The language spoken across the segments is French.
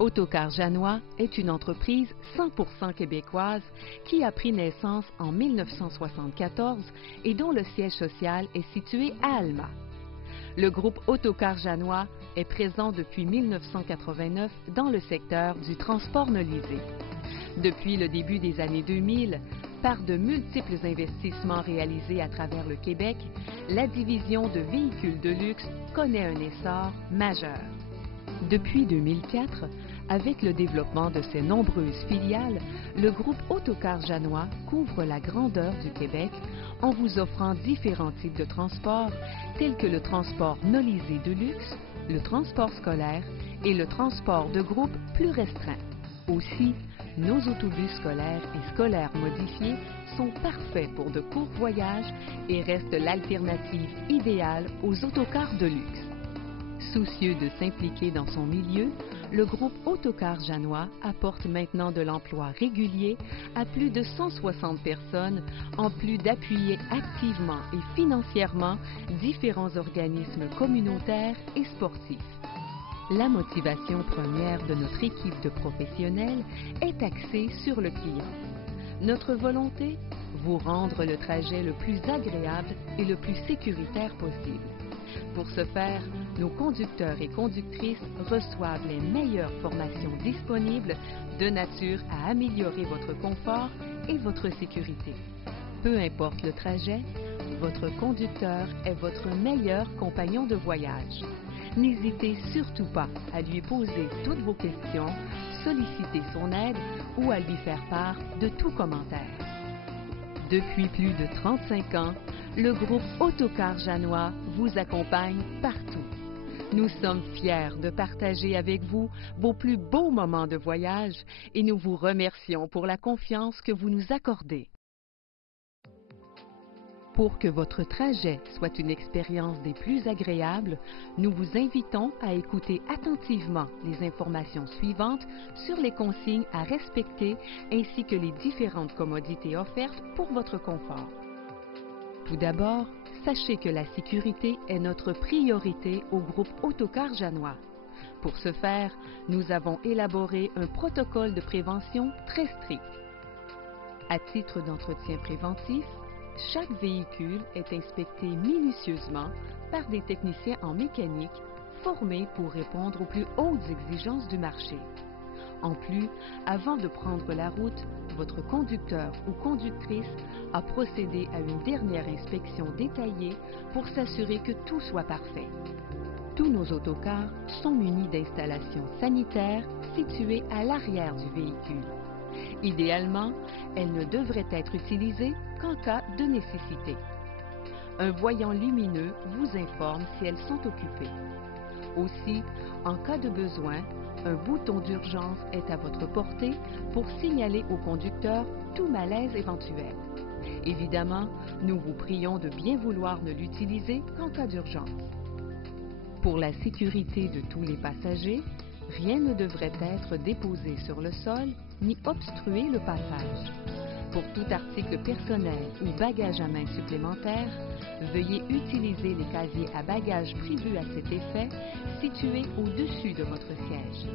Autocar Janois est une entreprise 100% québécoise qui a pris naissance en 1974 et dont le siège social est situé à Alma. Le groupe Autocar Janois est présent depuis 1989 dans le secteur du transport nolisé. Depuis le début des années 2000, par de multiples investissements réalisés à travers le Québec, la division de véhicules de luxe connaît un essor majeur. Depuis 2004, avec le développement de ses nombreuses filiales, le groupe Autocar Janois couvre la grandeur du Québec en vous offrant différents types de transports tels que le transport nolisé de luxe, le transport scolaire et le transport de groupe plus restreint. Aussi, nos autobus scolaires et scolaires modifiés sont parfaits pour de courts voyages et restent l'alternative idéale aux autocars de luxe. Soucieux de s'impliquer dans son milieu, le groupe Autocar Janois apporte maintenant de l'emploi régulier à plus de 160 personnes, en plus d'appuyer activement et financièrement différents organismes communautaires et sportifs. La motivation première de notre équipe de professionnels est axée sur le client. Notre volonté, vous rendre le trajet le plus agréable et le plus sécuritaire possible. Pour ce faire, nos conducteurs et conductrices reçoivent les meilleures formations disponibles de nature à améliorer votre confort et votre sécurité. Peu importe le trajet, votre conducteur est votre meilleur compagnon de voyage. N'hésitez surtout pas à lui poser toutes vos questions, solliciter son aide ou à lui faire part de tout commentaire. Depuis plus de 35 ans, le groupe Autocar Janois vous accompagne partout. Nous sommes fiers de partager avec vous vos plus beaux moments de voyage et nous vous remercions pour la confiance que vous nous accordez. Pour que votre trajet soit une expérience des plus agréables, nous vous invitons à écouter attentivement les informations suivantes sur les consignes à respecter ainsi que les différentes commodités offertes pour votre confort. Tout d'abord, sachez que la sécurité est notre priorité au groupe Autocar Janois. Pour ce faire, nous avons élaboré un protocole de prévention très strict. À titre d'entretien préventif, chaque véhicule est inspecté minutieusement par des techniciens en mécanique formés pour répondre aux plus hautes exigences du marché. En plus, avant de prendre la route, votre conducteur ou conductrice a procédé à une dernière inspection détaillée pour s'assurer que tout soit parfait. Tous nos autocars sont munis d'installations sanitaires situées à l'arrière du véhicule. Idéalement, elles ne devraient être utilisées qu'en cas de nécessité. Un voyant lumineux vous informe si elles sont occupées. Aussi, en cas de besoin, un bouton d'urgence est à votre portée pour signaler au conducteur tout malaise éventuel. Évidemment, nous vous prions de bien vouloir ne l'utiliser qu'en cas d'urgence. Pour la sécurité de tous les passagers, rien ne devrait être déposé sur le sol ni obstruer le passage. Pour tout article personnel ou bagage à main supplémentaire, veuillez utiliser les casiers à bagages prévus à cet effet situés au-dessus de votre siège.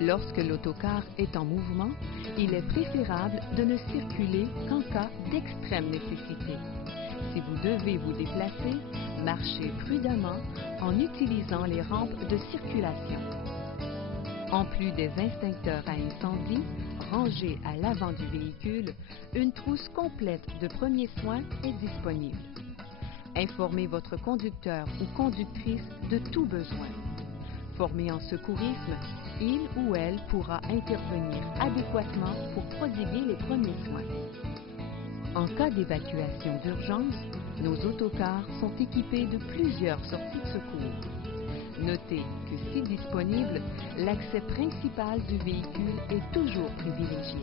Lorsque l'autocar est en mouvement, il est préférable de ne circuler qu'en cas d'extrême nécessité. Si vous devez vous déplacer, marchez prudemment en utilisant les rampes de circulation. En plus des extincteurs à incendie, rangés à l'avant du véhicule, une trousse complète de premiers soins est disponible. Informez votre conducteur ou conductrice de tout besoin. Formé en secourisme, il ou elle pourra intervenir adéquatement pour prodiguer les premiers soins. En cas d'évacuation d'urgence, nos autocars sont équipés de plusieurs sorties de secours. Notez que si disponible, l'accès principal du véhicule est toujours privilégié.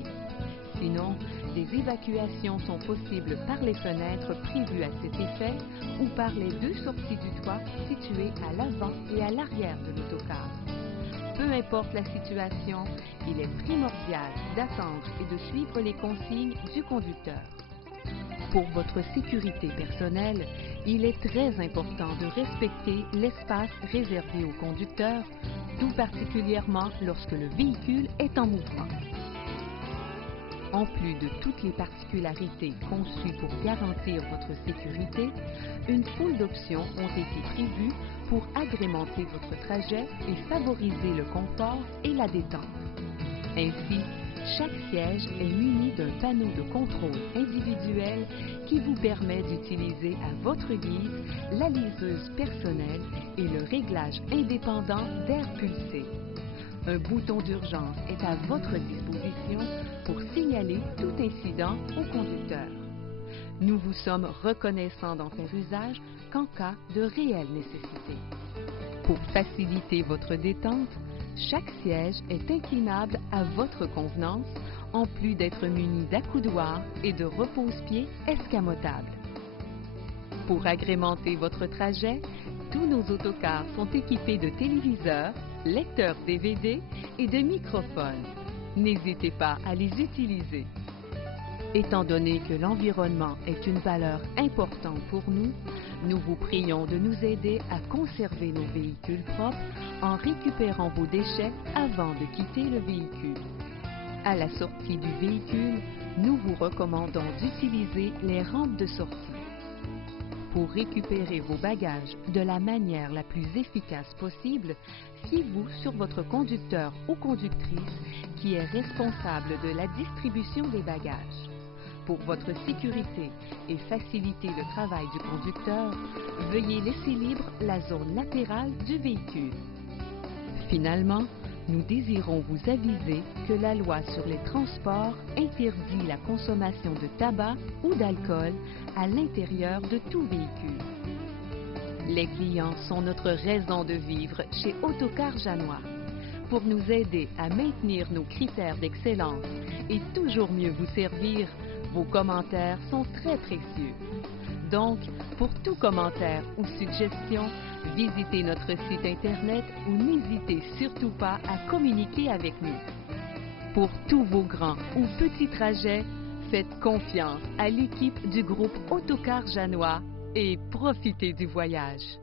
Sinon, des évacuations sont possibles par les fenêtres prévues à cet effet ou par les deux sorties du toit situées à l'avant et à l'arrière de l'autocar. Peu importe la situation, il est primordial d'attendre et de suivre les consignes du conducteur. Pour votre sécurité personnelle, il est très important de respecter l'espace réservé aux conducteurs, tout particulièrement lorsque le véhicule est en mouvement. En plus de toutes les particularités conçues pour garantir votre sécurité, une foule d'options ont été prévues pour agrémenter votre trajet et favoriser le confort et la détente. Ainsi, chaque siège est muni d'un panneau de contrôle individuel qui vous permet d'utiliser à votre guise la liseuse personnelle et le réglage indépendant d'air pulsé. Un bouton d'urgence est à votre disposition pour signaler tout incident au conducteur. Nous vous sommes reconnaissants d'en faire usage qu'en cas de réelle nécessité. Pour faciliter votre détente, chaque siège est inclinable à votre convenance, en plus d'être muni d'accoudoirs et de repose-pieds escamotables. Pour agrémenter votre trajet, tous nos autocars sont équipés de téléviseurs, lecteurs DVD et de microphones. N'hésitez pas à les utiliser. Étant donné que l'environnement est une valeur importante pour nous, nous vous prions de nous aider à conserver nos véhicules propres en récupérant vos déchets avant de quitter le véhicule. À la sortie du véhicule, nous vous recommandons d'utiliser les rampes de sortie. Pour récupérer vos bagages de la manière la plus efficace possible, fiez-vous sur votre conducteur ou conductrice qui est responsable de la distribution des bagages. Pour votre sécurité et faciliter le travail du conducteur, veuillez laisser libre la zone latérale du véhicule. Finalement, nous désirons vous aviser que la loi sur les transports interdit la consommation de tabac ou d'alcool à l'intérieur de tout véhicule. Les clients sont notre raison de vivre chez Autocar Janois. Pour nous aider à maintenir nos critères d'excellence et toujours mieux vous servir, vos commentaires sont très précieux. Donc, pour tout commentaire ou suggestion, visitez notre site Internet ou n'hésitez surtout pas à communiquer avec nous. Pour tous vos grands ou petits trajets, faites confiance à l'équipe du groupe Autocar Janois et profitez du voyage.